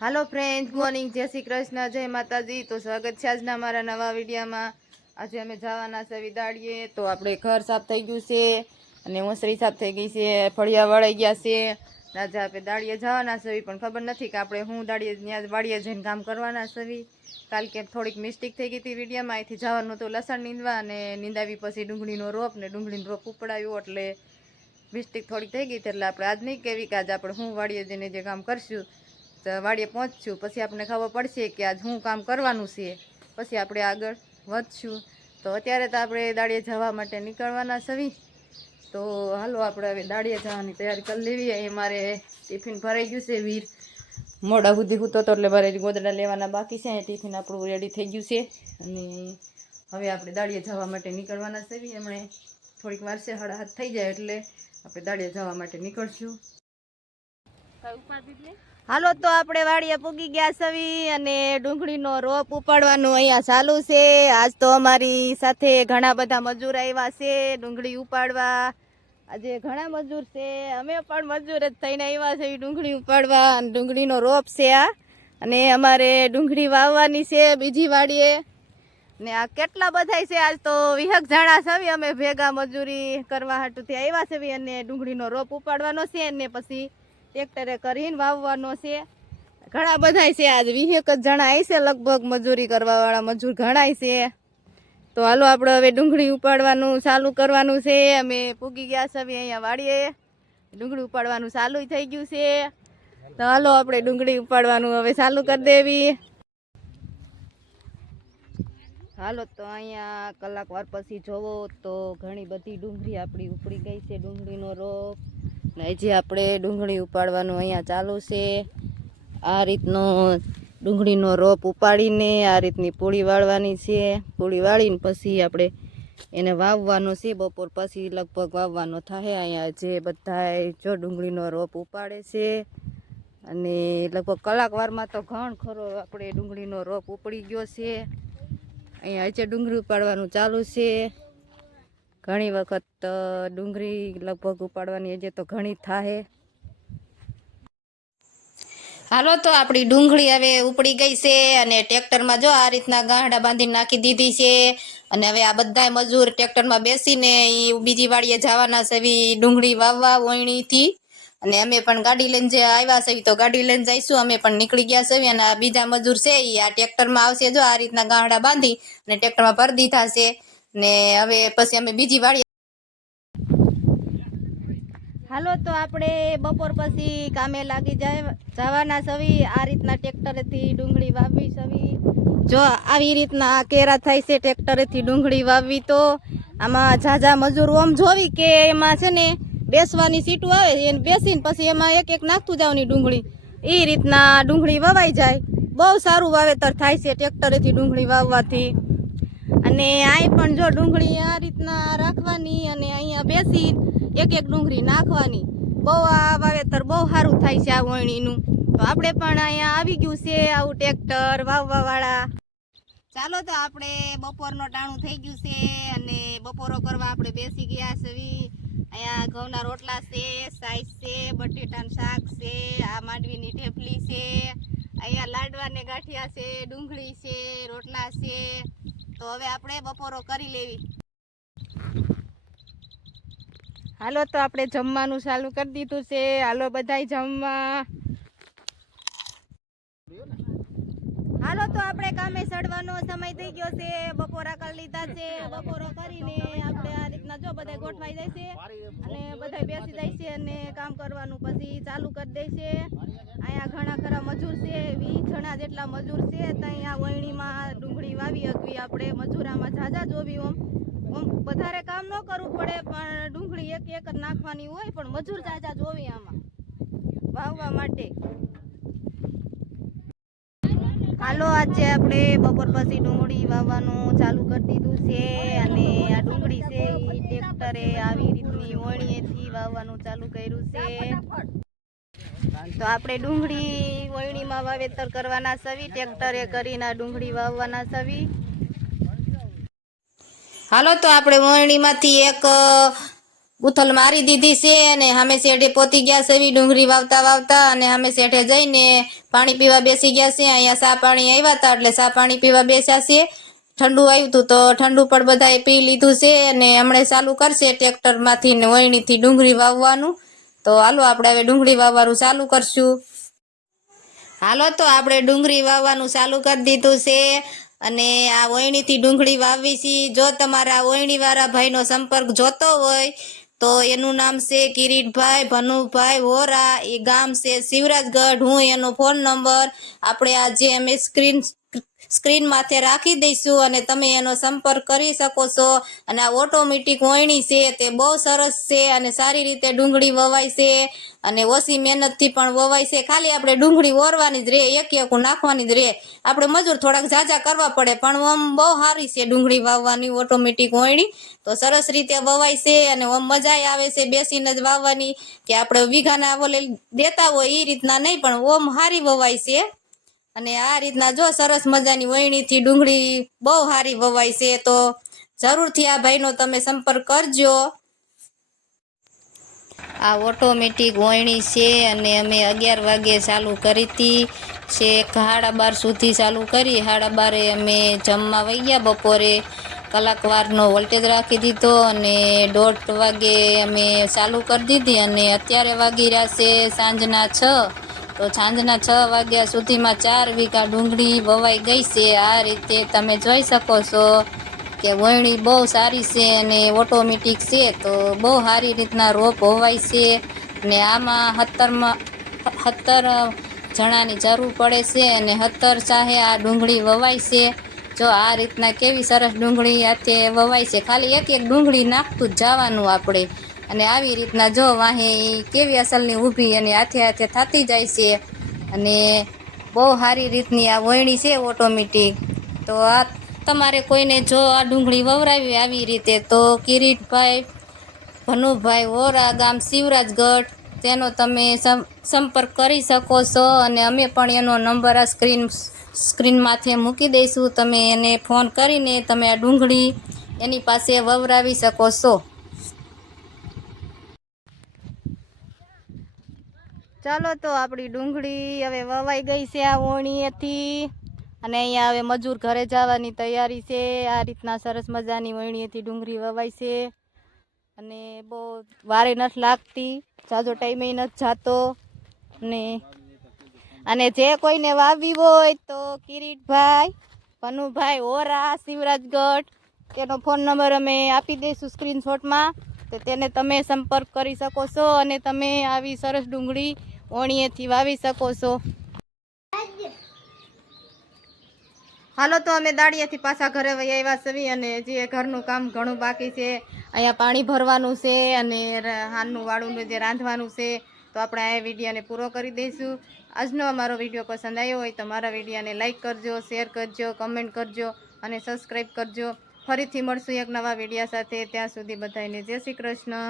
હાલો friend morning જય શ્રી કૃષ્ણ. જય માતાજી. તો સ્વાગત છે આજના મારા નવા વિડીયોમાં. આજે અમે જવાના છે વિદાડીએ તો આપણે ઘર સાફ થઈ ગયું છે અને ઓસરી સાફ થઈ ગઈ છે. ફળિયા વળાઈ ગયા છે. આજે આપણે દાડીએ જવાના છે. પણ ખબર નથી કે આપણે હું દાડીએ ત્યાં વાડીએ જઈને કામ કરવાના છે. કાલ કે થોડીક મિસ્ટેક થઈ ગઈ હતી વિડીયામાં. અહીંથી જવાનું હતું લસણ નીંદવા અને નીંદાવી પછી ડુંગળીનો રોપ ને ડુંગળીનો રોપ ઉપડાવ્યો. એટલે મિસ્ટેક થોડીક થઈ ગઈ એટલે આપણે આજ નહીં કહેવી કે આજે આપણે હું વાડીએ જઈને જે કામ કરશું. વાડીએ પહોંચશું. પછી આપણને ખબર પડશે કે આજ શું કામ કરવાનું છે. પછી આપણે આગળ વધશું. તો અત્યારે તો આપણે દાળીએ જવા માટે નીકળવાના છવી તો હાલો આપણે હવે દાળીએ જવાની તૈયારી કરી લેવી. એ મારે ટિફિન ભરાઈ ગયું છે વીર. મોડા સુધી હૂતો તો એટલે મારે ગોદડા લેવાના બાકી છે. ટિફિન આપણું રેડી થઈ ગયું છે. અને હવે આપણે દાળીએ જવા માટે નીકળવાના છવી એમણે થોડીક વાર છે હાથ થઈ જાય એટલે આપણે દાળીએ જવા માટે નીકળશું. હાલો તો આપણે વાડીએ પૂગી ગયા સવી અને ડુંગળીનો રોપ ઉપાડવાનું અહીંયા ચાલુ છે. આજ તો અમારી સાથે ઘણા બધા મજૂર આવ્યા છે ડુંગળી ઉપાડવા. આજે ઘણા મજૂર છે. અમે પણ મજૂર જ થઈને આવ્યા છે ડુંગળી ઉપાડવા અને ડુંગળીનો રોપ છે આ. અને અમારે ડુંગળી વાવવાની છે બીજી વાડીએ. ને આ કેટલા બધાય છે આજ તો વિહક જાણા સવી અમે ભેગા મજૂરી કરવા હાટુથી આવ્યા છે અને ડુંગળીનો રોપ ઉપાડવાનો છે અને પછી ટ્રેક્ટરે કરીને વાવવાનો છે. ઘણા બધાય છે આજ. વિહક જ જણા આવી છે લગભગ મજૂરી કરવાવાળા મજૂર ઘણાય છે. તો હાલો આપણે હવે ડુંગળી ઉપાડવાનું ચાલુ કરવાનું છે. અમે પૂગી ગયા છે અહીંયા વાડીએ. ડુંગળી ઉપાડવાનું ચાલુ થઈ ગયું છે. તો હાલો આપણે ડુંગળી ઉપાડવાનું હવે ચાલુ કરી દેવી. હાલો તો અહીંયા કલાક વાર પછી જોવો તો ઘણી બધી ડુંગળી આપણી ઉપડી ગઈ છે. ડુંગળીનો રોપ ને હજી આપણે ડુંગળી ઉપાડવાનું અહીંયા ચાલુ છે, આ રીતનો ડુંગળીનો રોપ ઉપાડીને આ રીતની પૂળી વાળવાની છે. પૂળી વાળીને પછી આપણે એને વાવવાનો છે. બપોર પછી લગભગ વાવવાનો થાય. અહીંયા જે બધાય જો ડુંગળીનો રોપ ઉપાડે છે અને લગભગ કલાકવારમાં તો ઘણ ખરો આપણે ડુંગળીનો રોપ ઉપડી ગયો છે. અહીંયા હજે ડુંગળી ઉપાડવાનું ચાલુ છે. ઘણી વખત ડુંગળી લગભગ ઉપાડવાની હજે તો ઘણી થાય હાલો, તો આપણી ડુંગળી હવે ઉપડી ગઈ છે અને ટ્રેક્ટરમાં જો આ રીતના ગાંડા બાંધીને નાખી દીધી છે અને હવે આ બધા મજૂર ટ્રેક્ટરમાં બેસીને ઈ બીજી વાડીએ જવાના છે એવી ડુંગળી વાવવા વણીથી. અને અમે પણ ગાડી લઈને જે આવ્યા છે તો ગાડી લઈને જઈશું, અમે પણ નીકળી ગયા છે અને આ બીજા મજૂર છે એ આ ટ્રેક્ટરમાં આવશે જો આ રીતના ગાંડા બાંધી અને ટ્રેક્ટરમાં ભરી છે. ને હવે પછી અમે બીજી વાળી હાલો, તો આપણે બપોર પછી કામે લાગી જાય, જવાના સવી. આ રીતના ટ્રેક્ટરેથી ડુંગળી વાવવી સવી. જો, આવી રીતના કેરા થાય છે ટ્રેક્ટરેથી ડુંગળી વાવવી તો આમાં ઝાઝા મજૂર ઓમ જોવી કે એમાં છે ને બેસવાની સીટું આવે એને બેસીને પછી એમાં એક એક નાખતું જવાની ડુંગળી. એ રીતના ડુંગળી વવાઈ જાય. બહુ સારું વાવેતર થાય છે ટ્રેક્ટરેથી ડુંગળી વાવવાથી. અને આય પણ જો ડુંગળી આ રીતના રાખવાની અને અહીંયા બેસી એક એક ડુંગળી નાખવાની. બહુ આ વાવેતર બહુ સારું થાય છે આ વણીનું. તો આપણે પણ અહીંયા આવી ગયું છે આવું ટ્રેક્ટર વાવવાવાળા. ચાલો તો આપણે બપોરનો ટાણું થઈ ગયું છે અને બપોરો કરવા આપણે બેસી ગયા છે અહીંયા ઘઉંના રોટલા છે સાઈઝ છે, બટેટાનું શાક છે, આ માંડવીની ઢેફલી છે, અહીંયા લાડવા ને ગાંઠિયા છે, ડુંગળી છે, રોટલા છે. તો હવે આપણે બપોરો કરી લેવી. હાલો તો આપણે જમવાનું ચાલુ કરી દીધું છે. હાલો બધાય જમવા. હાલો, તો આપણે કામે ચડવાનો સમય થઈ ગયો છે. બપોરા કરી લીધા છે. બપોરો કરીને આપણે આ રીતના જો બધા ગોઠવાઈ જાય છે અને બધા બેસી જાય છે અને કામ કરવાનું પછી ચાલુ કરી દે છે. અહીંયા ઘણા ખરા મજૂર છે, વીસ જણા જેટલા મજૂર છે. ત્યાં વણીમાં ડુંગળી વાવી હકવી આપણે મજૂરામાં ઝાઝા જોવી ઓમ. ઓમ, વધારે કામ ન કરવું પડે, પણ ડુંગળી એક એક નાખવાની હોય, પણ મજૂર ઝાઝા જોવી આમાં. વાવવા માટે. હાલો, આજે આપણે બપોર પછી ડુંગળી વાવવાનું ચાલુ કરી દીધું છે અને આ ડુંગળી છે એ ટ્રેક્ટરે આવી રીતની વણીએથી વાવવાનું ચાલુ કર્યું છે. તો આપણે ડુંગળી વણીમાં વાવેતર કરવાના સવી, ટ્રેક્ટરે કરીને ડુંગળી વાવવાના સવી. હાલો, તો આપણે વણીમાંથી એક ગુથલ મારી દીધી છે અને અમે શેઠે પોતી ગયા છે ડુંગળી વાવતા વાવતા અને અમે શેઠે જઈને પાણી પીવા બેસી ગયા છે. અહીંયા સા પાણી આવ્યા હતા એટલે સા પાણી પીવા બેસ્યા છે. ઠંડુ આવ્યું હતું તો ઠંડુ પણ બધાએ પી લીધું છે અને હમણે ચાલુ કરશે ટ્રેક્ટરમાંથી ને વયણીથી ડુંગળી વાવવાનું. તો હાલો આપણે હવે ડુંગળી વાવવાનું ચાલુ કરશું. હાલો તો આપણે ડુંગળી વાવવાનું ચાલુ કરી દીધું છે અને આ ઓયણીથી ડુંગળી વાવવી છે. જો તમારા ઓયણીવાળા ભાઈનો સંપર્ક જોતો હોય તો એનું નામ છે કિરીટભાઈ ભનુભાઈ વોરા. એ ગામ છે શિવરાજગઢ હું એનો ફોન નંબર આપણે આજે અમે સ્ક્રીન સ્ક્રીન માથે રાખી દઈશું અને તમે એનો સંપર્ક કરી શકો છો. અને આ ઓટોમેટિક વોયણી છે, તે બહુ સરસ છે અને સારી રીતે ડુંગળી વવાય છે. અને ઓછી મહેનતથી પણ વવાય છે. ખાલી આપણે ડુંગળી ઓરવાની જ રહે એક એક નાખવાની જ રહે આપણે મજૂર થોડાક ઝાઝા કરવા પડે, પણ ઓમ બહુ સારી છે ડુંગળી વાવવાની, ઓટોમેટિક વોયણી. તો સરસ રીતે વવાય છે અને ઓમ મજા આવે છે બેસીને જ વાવવાની. કે આપણે વીઘાના ઓલે દેતા હોય એ રીતના નહીં, પણ ઓમ સારી વવાય છે. અને આ રીતના જો સરસ મજાની વયણીથી ડુંગળી બહુ સારી વવાય છે, તો જરૂરથી આ ભાઈનો તમે સંપર્ક કરજો. આ ઓટોમેટિક વોયણી છે અને અમે અગિયાર વાગે ચાલુ કરી હતી. છે સાડા બાર સુધી ચાલુ કરી. સાડા બારે અમે જમવા વહી ગયા બપોરે. કલાકવારનો વોલ્ટેજ રાખી દીધો અને દોઢ વાગે અમે ચાલુ કરી દીધી અને અત્યારે વાગી રહ્યા છે સાંજના છ. તો સાંજના છ વાગ્યા સુધીમાં ચાર વીઘા ડુંગળી વવાઈ ગઈ છે. આ રીતે તમે જોઈ શકો છો કે વયણી બહુ સારી છે અને ઓટોમેટિક છે. તો બહુ સારી રીતના રોપ હોવાય છે ને આમાં સત્તરમાં સત્તર જણાની જરૂર પડે છે અને સત્તર ચાહે આ ડુંગળી વવાય છે. જો આ રીતના કેવી સરસ ડુંગળી હાથે વવાય છે. ખાલી એક એક ડુંગળી નાખતું જ જવાનું આપણે. અને આવી રીતના જો વાહે કેવી અસલની ઊભી અને હાથે હાથે થતી જાય છે અને બહુ સારી રીતની આ વોયણી છે ઓટોમેટિક તો આ તમારે કોઈને જો આ ડુંગળી વવરાવી આવી રીતે તો કિરીટભાઈ, ભનુભાઈ વોરા ગામ શિવરાજગઢ, તેનો તમે સંપર્ક કરી શકો છો અને અમે પણ એનો નંબર આ સ્ક્રીન સ્ક્રીન માથે મૂકી દઈશું. તમે એને ફોન કરીને તમે આ ડુંગળી એની પાસે વવરાવી શકો છો. ચાલો તો આપણી ડુંગળી હવે વવાઈ ગઈ છે આ વણીએથી. અને અહીંયા હવે મજૂર ઘરે જવાની તૈયારી છે. આ રીતના સરસ મજાની વણીએથી ડુંગળી વવાય છે. અને બહુ વારે નથી લાગતી. જાજો ટાઈમે નથી જાતો. અને અને જે કોઈને વાવવી હોય તો કિરીટભાઈ, ભનુભાઈ ઓરા શિવરાજગઢ તેનો ફોન નંબર અમે આપી દઈશું સ્ક્રીનશોટમાં. તો તેને તમે સંપર્ક કરી શકો છો અને તમે આવી સરસ ડુંગળી ઓણીએથી વાવી શકો છો. હાલો તો અમે દાડિયાથી પાછા ઘરે વહી આવ્યા છીએ અને જે ઘરનું કામ ઘણું બાકી છે, અહીંયા પાણી ભરવાનું છે અને હાનનું વાળુંનું જે રાંધવાનું છે, તો આપણે આ વિડીયોને પૂરો કરી દઈશું. આજનો અમારો વીડિયો પસંદ આવ્યો હોય તો મારા વિડીયોને લાઇક કરજો, શેર કરજો, કમેન્ટ કરજો અને સબસ્ક્રાઈબ કરજો. ફરીથી મળશું એક નવા વિડીયા સાથે. ત્યાં સુધી બધાને જય શ્રી કૃષ્ણ.